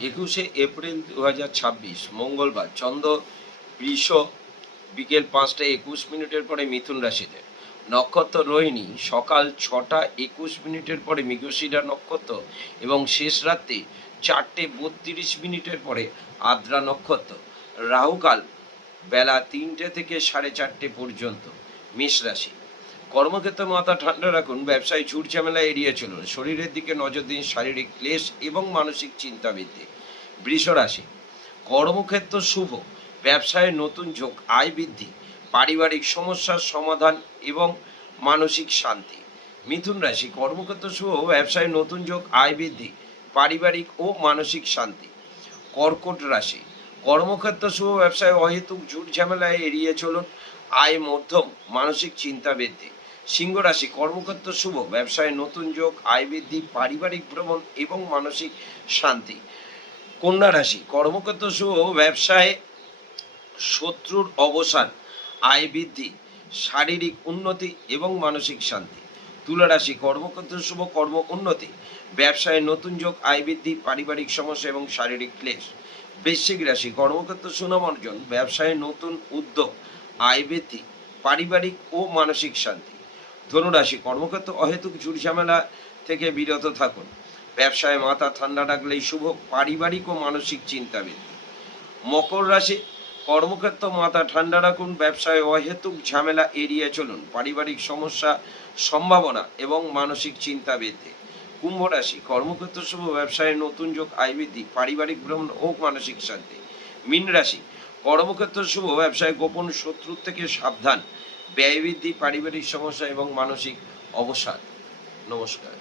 21 April 2026 মঙ্গলবার চন্দ্র বৃষ বিকেল 5টা 21 মিনিটের পরে মিথুন রাশিতে, নক্ষত্র রোহিণী সকাল 6টা 21 মিনিটের পরে মৃগশিরা নক্ষত্র এবং শেষ রাত্রি 4টে 32 মিনিটের পরে আদ্রা নক্ষত্র। রাহুকাল বেলা 3টে থেকে 4:30 পর্যন্ত। মেষ রাশি, কর্মক্ষেত্রে মাথা ঠান্ডা রাখুন, ব্যবসায় ঝুট ঝামেলা এড়িয়ে চলুন, শরীরের দিকে নজর দিন, শারীরিক ক্লেশ এবং মানসিক চিন্তা বৃদ্ধি। বৃষ রাশি, কর্মক্ষেত্র শুভ, ব্যবসায় নতুন যোগ, আয় বৃদ্ধি, পারিবারিক সমস্যার সমাধান এবং মানসিক শান্তি। মিথুন রাশি, কর্মক্ষেত্র শুভ, ব্যবসায় নতুন যোগ, আয় বৃদ্ধি, পারিবারিক ও মানসিক শান্তি। কর্কট রাশি, কর্মক্ষেত্র শুভ, ব্যবসায় অহেতুক ঝুট ঝামেলায় এড়িয়ে চলুন, আয় মধ্যম, মানসিক চিন্তা বৃদ্ধি। সিংহ রাশি, কর্মক্ষেত্র শুভ, ব্যবসায় নতুন যোগ, আয় বৃদ্ধি, পারিবারিক ভ্রমণ এবং মানসিক শান্তি। কন্যা রাশি, কর্মক্ষেত্র শুভ, ব্যবসায় শত্রুর অবসান, আয় বৃদ্ধি, শারীরিক উন্নতি এবং মানসিক শান্তি। তুলা রাশি, কর্মক্ষেত্র শুভ, কর্ম উন্নতি, ব্যবসায় নতুন যোগ, আয় বৃদ্ধি, পারিবারিক সমস্যা এবং শারীরিক ক্লেশ। বৃশ্চিক রাশি, কর্মক্ষেত্র সুনাম অর্জন, ব্যবসায় নতুন উদ্যোগ, আয় বৃদ্ধি, পারিবারিক ও মানসিক শান্তি। ধনুরাশি, কর্মক্ষেত্র অহেতুক ঝুট ঝামেলা থেকে বিরত থাকুন, ব্যবসায় মাথা ঠান্ডা রাখলেই শুভ, পারিবারিক ও মানসিক চিন্তা বৃদ্ধি। মকর রাশি, কর্মক্ষেত্র মাথা ঠান্ডা রাখুন, ব্যবসায় অহেতুক ঝামেলা এড়িয়ে চলুন, পারিবারিক সমস্যা সম্ভাবনা এবং মানসিক চিন্তা বৃদ্ধি। কুম্ভ রাশি, কর্মক্ষেত্র শুভ, ব্যবসায় নতুন যোগ, আয় বৃদ্ধি, পারিবারিক ভ্রমণ ও মানসিক শান্তি। মীন রাশি, কর্মক্ষেত্র শুভ, ব্যবসায় গোপন শত্রুর থেকে সাবধান, ব্যয় বৃদ্ধি, পারিবারিক সমস্যা এবং মানসিক অবসাদ। নমস্কার।